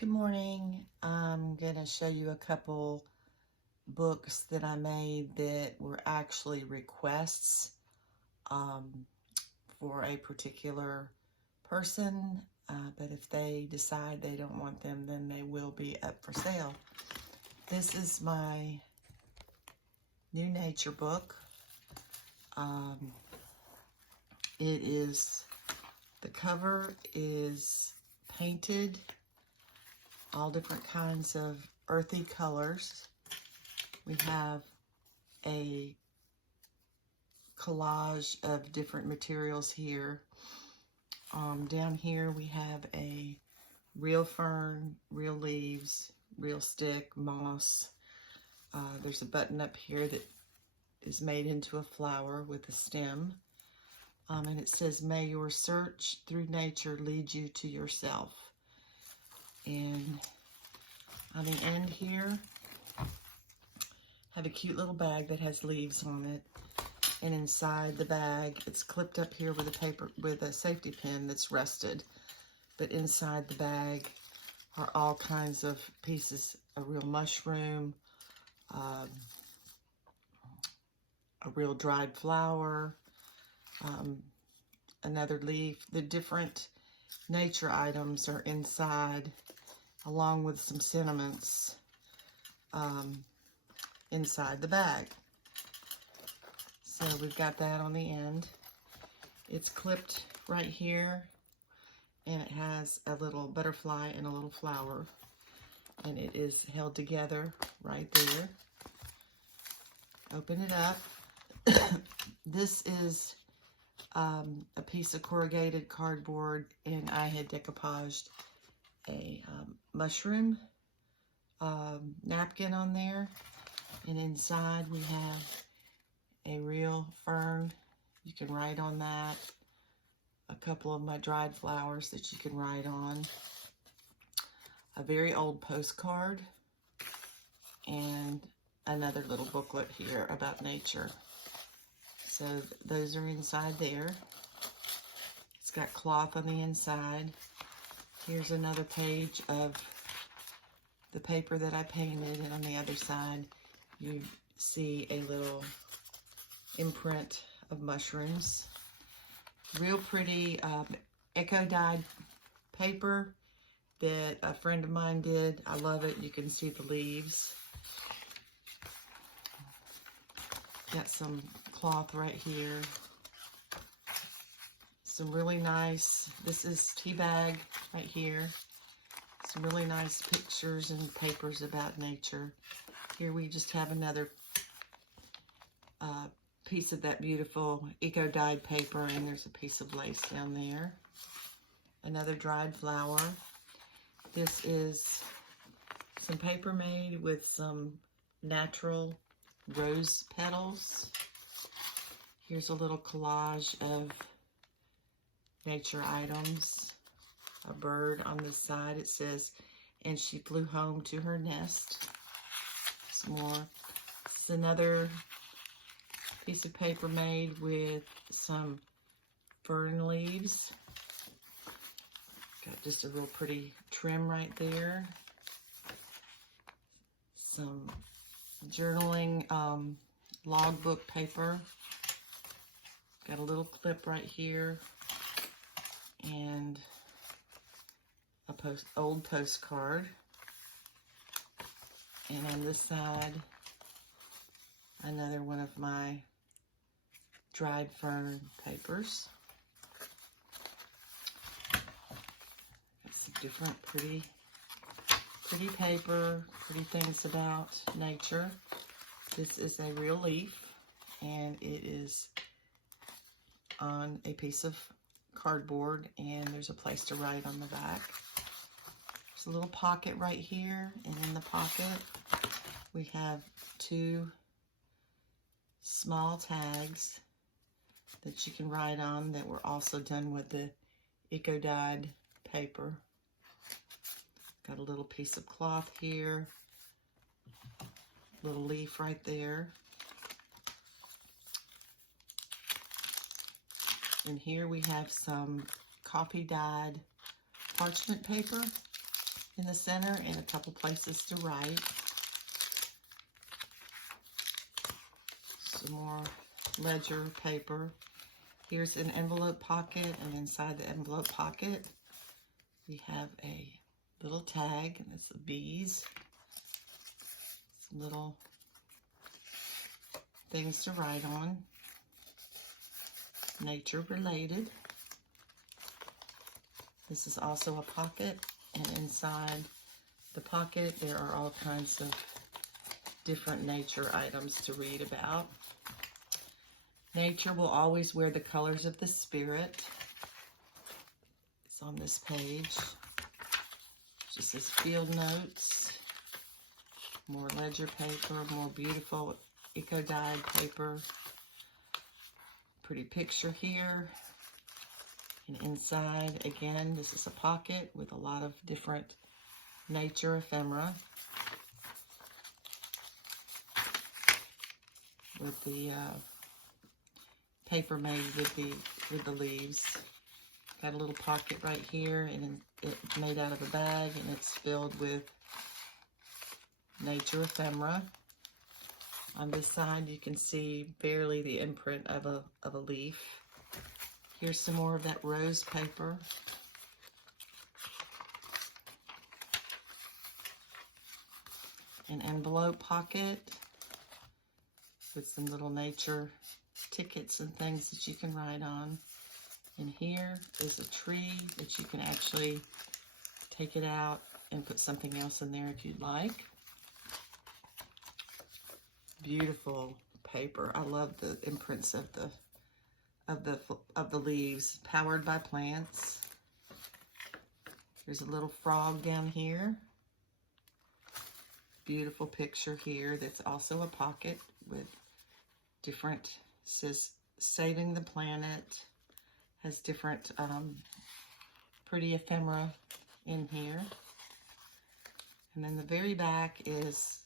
Good morning. I'm going to show you a couple books that I made that were actually requests for a particular person, but if they decide they don't want them, then they will be up for sale. This is my new nature book. The cover is painted all different kinds of earthy colors. We have a collage of different materials here. Down here we have a real fern, real leaves, real stick, moss. There's a button up here that is made into a flower with a stem. And it says, "May your search through nature lead you to yourself." And on the end here, have a cute little bag that has leaves on it. And inside the bag, it's clipped up here with a safety pin that's rusted. But inside the bag are all kinds of pieces: a real mushroom, a real dried flower, another leaf. The different nature items are inside, along with some sentiments inside the bag. So we've got that on the end. It's clipped right here, and it has a little butterfly and a little flower, and it is held together right there. Open it up. This is a piece of corrugated cardboard, and I had decoupaged a mushroom napkin on there, and inside we have a real fern. You can write on that. A couple of my dried flowers that you can write on. A very old postcard, and another little booklet here about nature. So those are inside there. It's got cloth on the inside. Here's another page of the paper that I painted, and on the other side you see a little imprint of mushrooms. Real pretty Ecco dyed paper that a friend of mine did. I love it. You can see the leaves. Got some cloth right here. Some really nice, this is tea bag right here. Some really nice pictures and papers about nature. Here we just have another piece of that beautiful Ecco dyed paper, and there's a piece of lace down there. Another dried flower. This is some paper made with some natural rose petals. Here's a little collage of nature items. A bird on this side. It says, "And she flew home to her nest." Some more. This is another piece of paper made with some fern leaves. Got just a real pretty trim right there. Some journaling logbook paper. Got a little clip right here, and a old postcard. And on this side, another one of my dried fern papers. Got some different pretty paper, pretty things about nature. This is a real leaf, and it is on a piece of cardboard, and there's a place to write on the back. There's a little pocket right here, and in the pocket we have two small tags that you can write on that were also done with the Ecco dyed paper. Got a little piece of cloth here, little leaf right there. And here we have some coffee dyed parchment paper. in the center and a couple places to write. Some more ledger paper. Here's an envelope pocket, and inside the envelope pocket we have a little tag, and it's the bees. Some little things to write on, nature related. This is also a pocket, and inside the pocket there are all kinds of different nature items to read about. Nature will always wear the colors of the spirit. It's on this page. It just says field notes, more ledger paper, more beautiful Ecco dyed paper. Pretty picture here. And inside, again, this is a pocket with a lot of different nature ephemera. With the paper made with the leaves. Got a little pocket right here, and it's made out of a bag, and it's filled with nature ephemera. On this side, you can see barely the imprint of a leaf. Here's some more of that rose paper. An envelope pocket with some little nature tickets and things that you can write on. And here is a tree that you can actually take it out and put something else in there if you'd like. Beautiful paper. I love the imprints of the leaves. Powered by plants. There's a little frog down here. Beautiful picture here that's also a pocket with different, says saving the planet, has different pretty ephemera in here. And then the very back is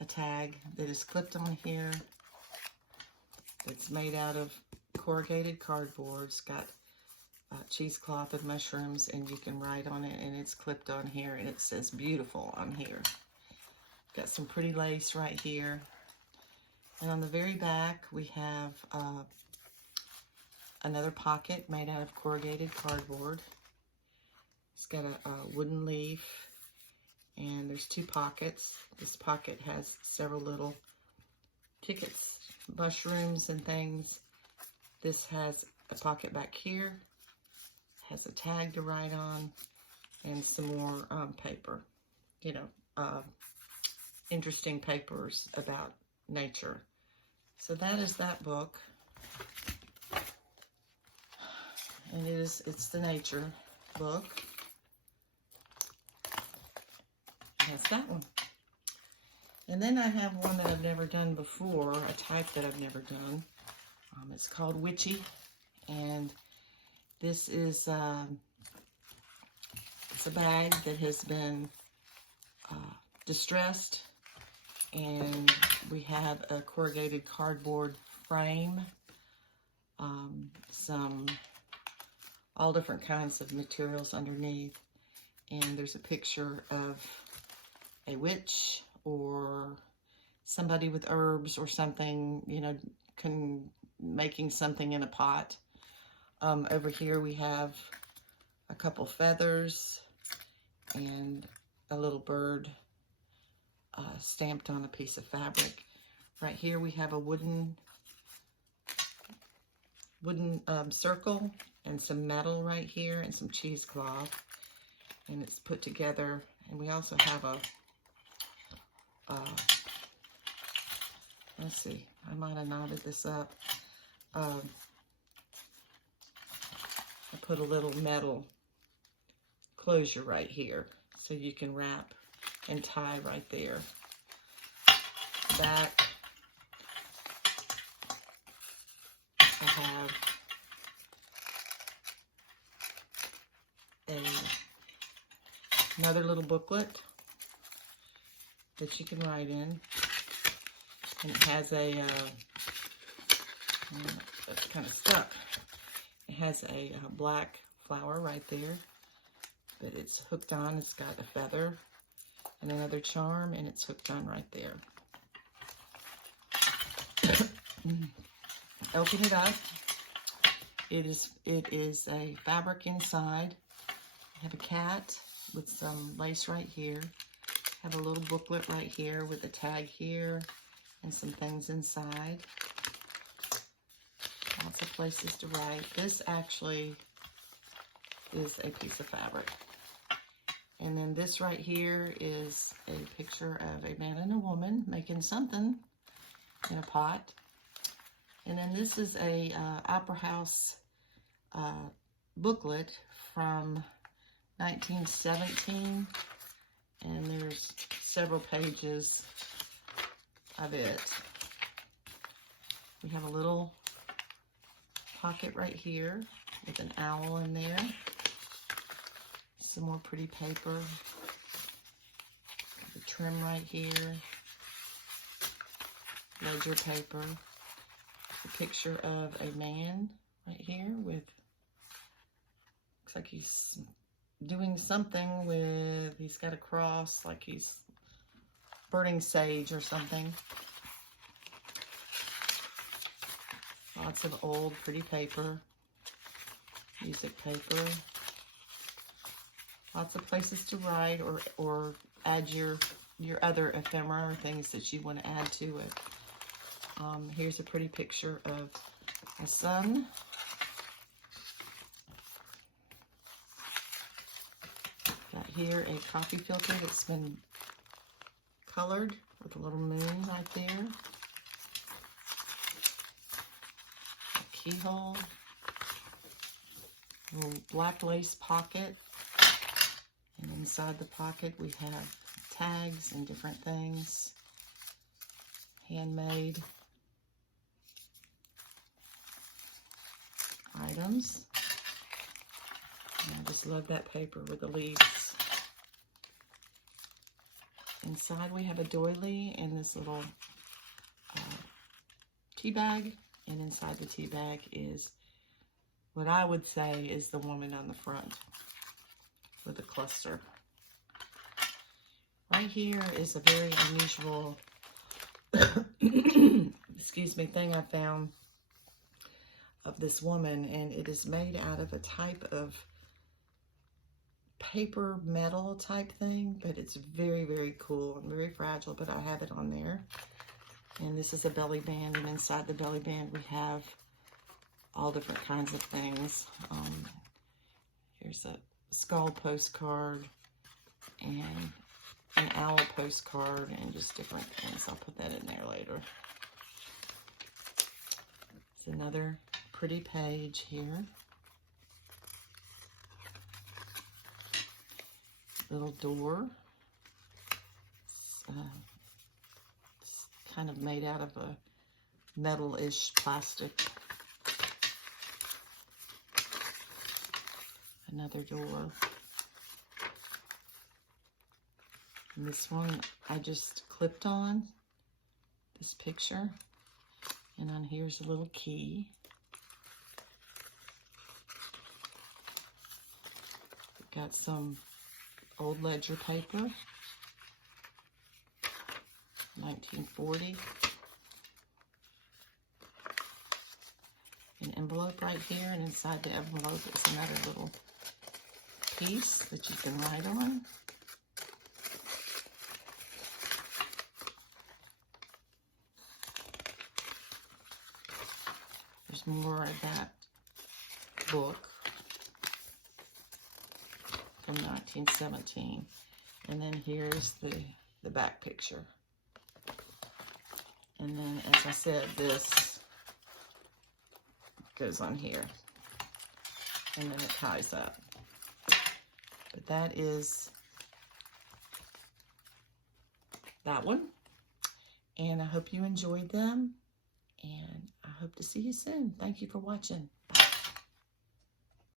a tag that is clipped on here. It's made out of corrugated cardboard. It's got cheesecloth and mushrooms, and you can write on it, and it's clipped on here, and it says beautiful on here. Got some pretty lace right here. And on the very back, we have another pocket made out of corrugated cardboard. It's got a wooden leaf, and there's two pockets. This pocket has several little tickets, mushrooms and things. This has a pocket back here, has a tag to write on, and some more paper. You know, interesting papers about nature. So that is that book. And it's the nature book. That's that one. And then I have one that I've never done before, a type that I've never done. It's called Witchy, and this is it's a bag that has been distressed, and we have a corrugated cardboard frame, some all different kinds of materials underneath, and there's a picture of a witch or somebody with herbs or something, you know, making something in a pot. Over here we have a couple feathers and a little bird stamped on a piece of fabric. Right here we have a wooden circle and some metal right here and some cheesecloth, and it's put together. And we also have a let's see, I might have knotted this up. I put a little metal closure right here, so you can wrap and tie right there. Back, I have another little booklet that you can write in, and it has a it's kind of stuck. It has a black flower right there. but it's hooked on. It's got a feather and another charm, and it's hooked on right there. Open it up. It is a fabric inside. I have a cat with some lace right here. I have a little booklet right here with a tag here and some things inside. Lots of places to write. This actually is a piece of fabric. And then this right here is a picture of a man and a woman making something in a pot. And then this is a Opera House booklet from 1917. And there's several pages of it. We have a little pocket right here with an owl in there. Some more pretty paper. The trim right here. Ledger paper. A picture of a man right here with, looks like he's doing something with, he's got a cross, like he's burning sage or something. Lots of old pretty paper, music paper. Lots of places to write or add your other ephemera or things that you want to add to it. Here's a pretty picture of a sun. Got here a coffee filter that's been colored with a little moon right there. A keyhole. A little black lace pocket. And inside the pocket we have tags and different things. Handmade items. And I just love that paper with the leaves. Inside we have a doily and this little tea bag. And inside the tea bag is what I would say is the woman on the front with a cluster. Right here is a very unusual excuse me, thing I found of this woman, and it is made out of a type of paper metal type thing, but it's very, very cool and very fragile, but I have it on there. And this is a belly band, and inside the belly band we have all different kinds of things. Here's a skull postcard and an owl postcard and just different things. I'll put that in there later. It's another pretty page here. Little door. It's kind of made out of a metal-ish plastic. Another door. And this one I just clipped on this picture. And on here's a little key. We've got some old ledger paper. 1940. An envelope right here, and inside the envelope is another little piece that you can write on. There's more of that book from 1917. And then here's the back picture. And then, as I said, this goes on here. And then it ties up. But that is that one. And I hope you enjoyed them. And I hope to see you soon. Thank you for watching.